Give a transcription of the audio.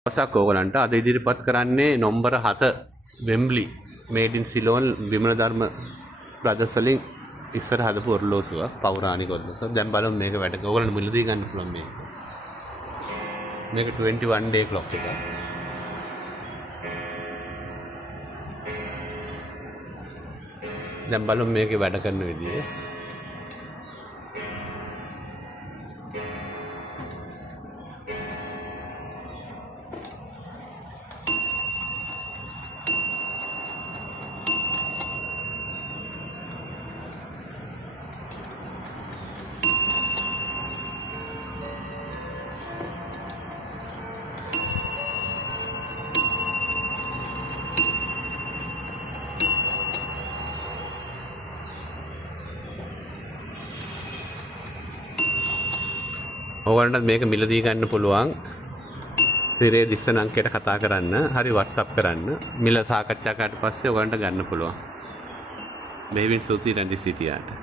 දවසක් ඕගලන්ට අද ඉදිරිපත් කරන්නේ නොම්බර 7 වෙම්බ්ලි මේඩ් ඉන් සිලෝන් විමල ධර්ම බ්‍රදර්ස් වලින් ඉස්සර හදපු ඔරලෝසුව පෞරාණික ඔරලෝසුව. දැන් බලමු මේක වැඩ. ඕගලන්ට මිලදී ගන්න පුළුවන් මේක. මේක 21 day clock එක. දැන් බලමු මේකේ වැඩ කරන විදිය. ඕගලන්ට මේක මිලදී ගන්න පුළුවන්. සිරේ දිස්සන අංකයට කතා කරන්න, හරි WhatsApp කරන්න. මිල සාකච්ඡා කරලා පස්සේ ඕගලන්ට ගන්න පුළුවන්. මෙහෙවින් ස්තුතියි රැඳී සිටියාට.